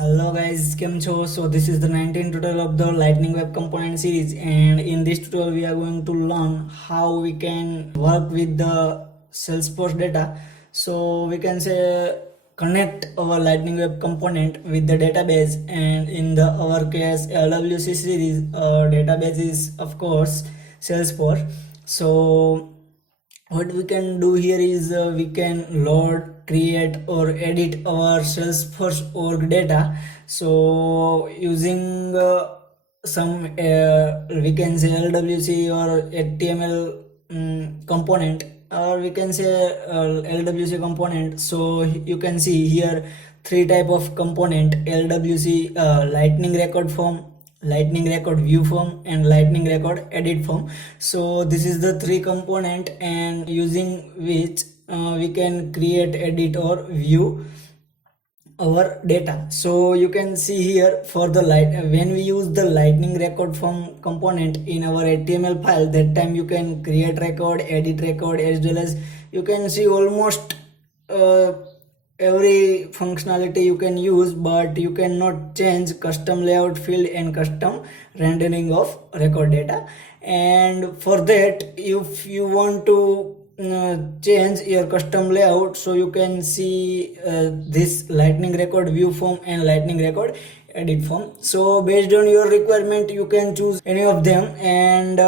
Hello guys, Kim Cho. So this is the 19th tutorial of the Lightning Web Component series, and in this tutorial we are going to learn how we can work with the salesforce data. So we can say connect our Lightning Web component with the database, and in the our case LWC series database is of course salesforce. So what we can do here is we can load, create or edit our salesforce org data. So using some we can say LWC or HTML component, or we can say LWC component. So you can see here three type of component: LWC lightning record form, lightning record view form, and lightning record edit form. So this is the three component, and using which we can create, edit or view our data. So you can see here for the when we use the lightning record form component in our HTML file, that time you can create record, edit record, as well as you can see almost every functionality you can use, but you cannot change custom layout field and custom rendering of record data. And for that, if you want to change your custom layout, so you can see this lightning record view form and lightning record edit form. So based on your requirement, you can choose any of them. And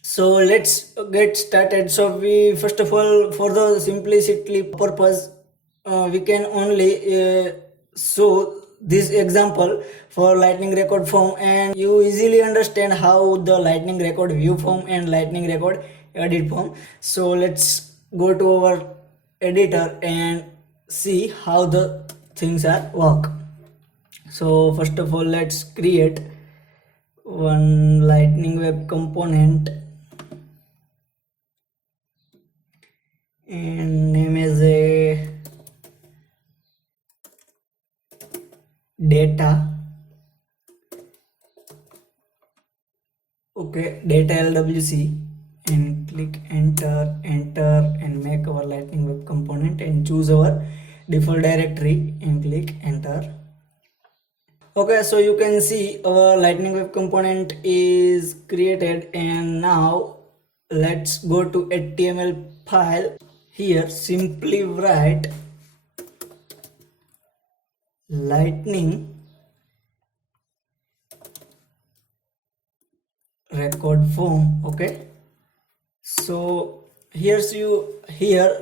so let's get started. So we first of all, for the simplicity purpose, we can only show this example for lightning record form, and you easily understand how the lightning record view form and lightning record edit form. So let's go to our editor and see how the things are work. So first of all, let's create one lightning web component and name as a data. Okay, data LWC, and click enter and make our lightning web component and choose our default directory and click enter. Okay, so you can see our lightning web component is created, and now let's go to HTML file. Here simply write lightning record form. Okay, so here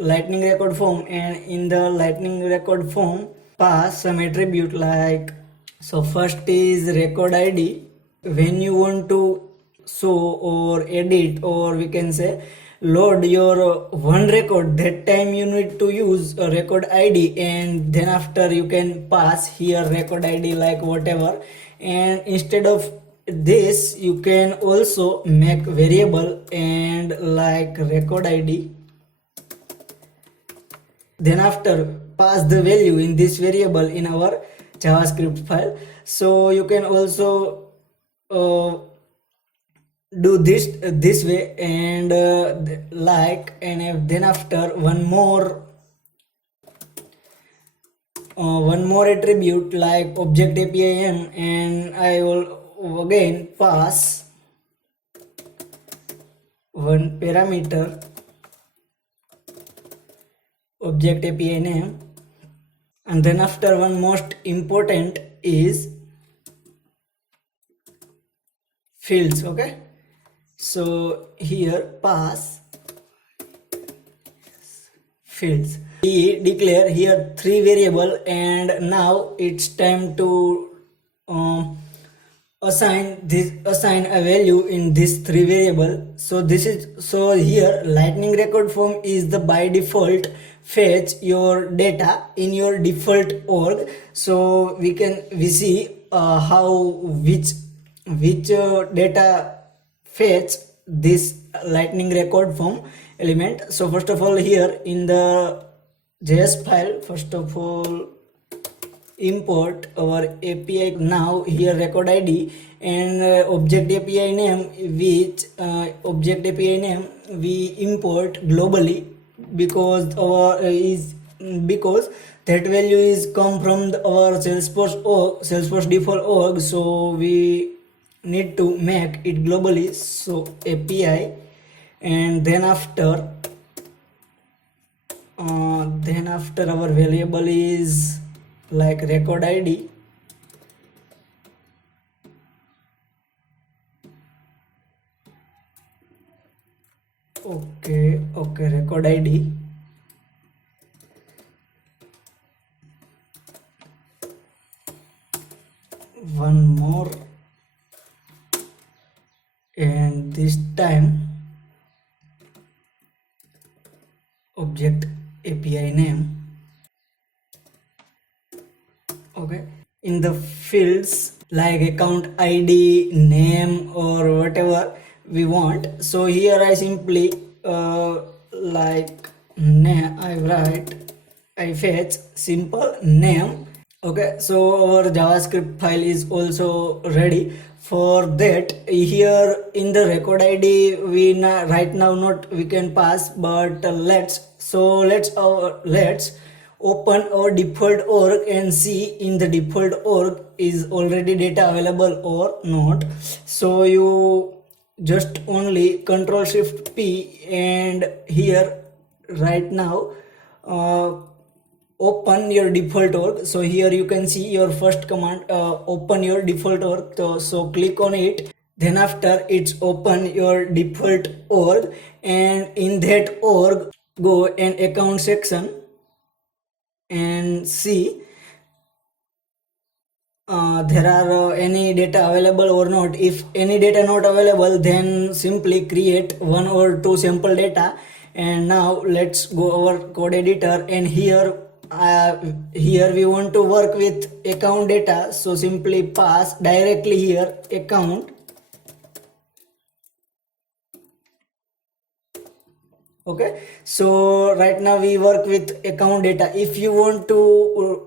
lightning record form, and in the lightning record form pass some attribute like, so first is record ID. When you want to show or edit, or we can say load your one record, that time you need to use a record ID, and then after you can pass here record ID like whatever. And instead of this, you can also make variable and like record ID, then after pass the value in this variable in our JavaScript file. So you can also do this way, and and then after one more attribute like object API name, and I will again pass one parameter object API name, and then after one most important is fields. Okay, so here pass fields. We declare here three variable, and now it's time to assign a value in this three variable. So here lightning record form is the by default fetch your data in your default org. So we see how which data fetch this lightning record form element. So first of all, here in the JS file, first of all import our API. Now here record ID and object API name, which object API name we import globally because that value is come from our Salesforce default org, so we need to make it globally. So API, and then after our variable is like record ID. Okay, record ID. One more, and this time object API name. Okay, in the fields like account ID, name, or whatever we want. So here I simply like name, I fetch simple name. Okay, so our JavaScript file is also ready. For that, here in the record ID we right now not we can pass, but let's open our default org and see in the default org is already data available or not. So you just only Control Shift P, and here right now open your default org. So here you can see your first command, open your default org. So click on it. Then after it's open your default org, and in that org go in account section and see there are any data available or not. If any data not available, then simply create one or two sample data. And now let's go our code editor, and here we want to work with account data, so simply pass directly here account. Okay, so right now we work with account data. If you want to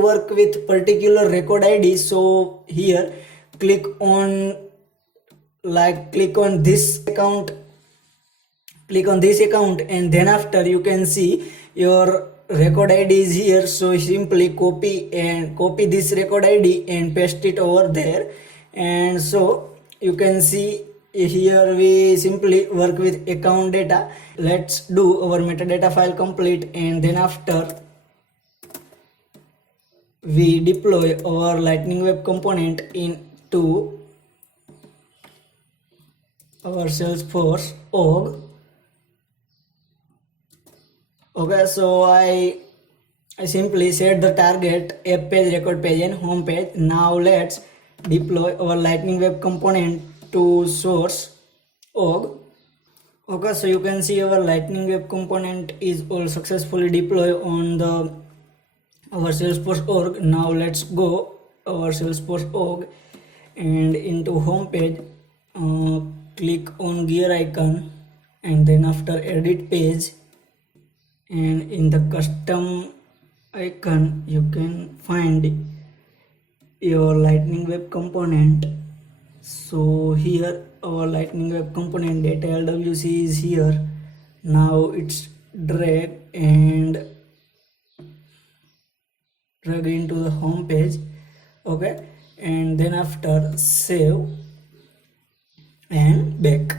work with particular record ID, so here click on this account, and then after you can see your record ID is here. So simply copy this record ID and paste it over there. And so you can see here we simply work with account data. Let's do our metadata file complete, and then after we deploy our Lightning Web component into our Salesforce org. Okay, so I simply set the target app page, record page, and home page. Now let's deploy our Lightning Web component to source org. Okay, so you can see our Lightning Web component is all successfully deployed on our Salesforce org. Now let's go our Salesforce org, and into home page click on gear icon, and then after edit page, and in the custom icon you can find your Lightning Web component. So here our Lightning Web component data LWC is here. Now it's drag into the home page. Okay, and then after save and back.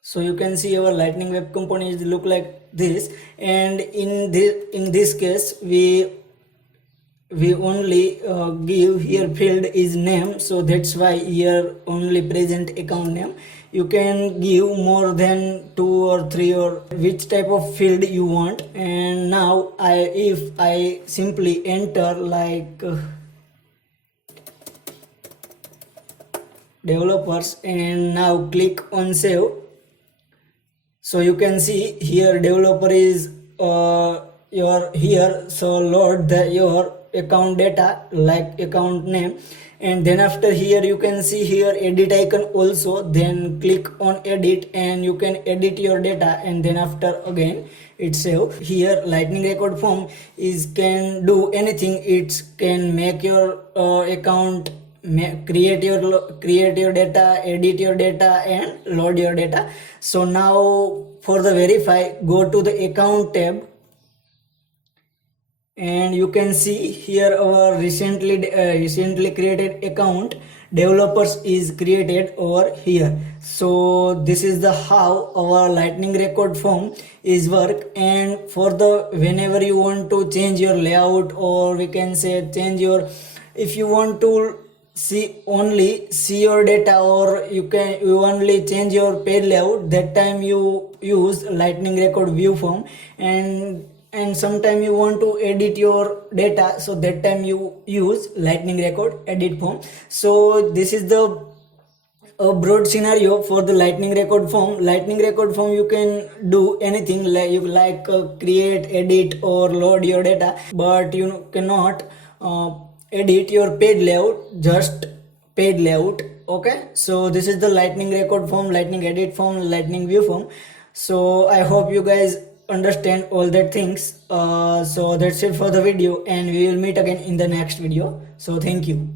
So you can see our Lightning Web component look like this, and in this case we only give here field is name, so that's why here only present account name. You can give more than 2 or 3 or which type of field you want. And now if I simply enter like developers, and now click on save. So you can see here developer is your here, so load your account data like account name, and then after here you can see here edit icon also. Then click on edit, and you can edit your data, and then after again it's save. Here Lightning record form is can do anything. It can make your account, create your data, edit your data, and load your data. So now for the verify, go to the account tab, and you can see here our recently created account developers is created over here. So this is the how our lightning record form is work. And for the whenever you want to change your layout, or we can say change your, if you want to see your data, or you only change your page layout, that time you use lightning record view form. And sometime you want to edit your data, so that time you use lightning record edit form. So this is the a broad scenario for the lightning record form. Lightning record form you can do anything, like you create, edit or load your data, but you cannot edit your page layout, just page layout. Okay, so this is the lightning record form, lightning edit form, lightning view form. So I hope you guys understand all that things. So that's it for the video, and we will meet again in the next video. So thank you.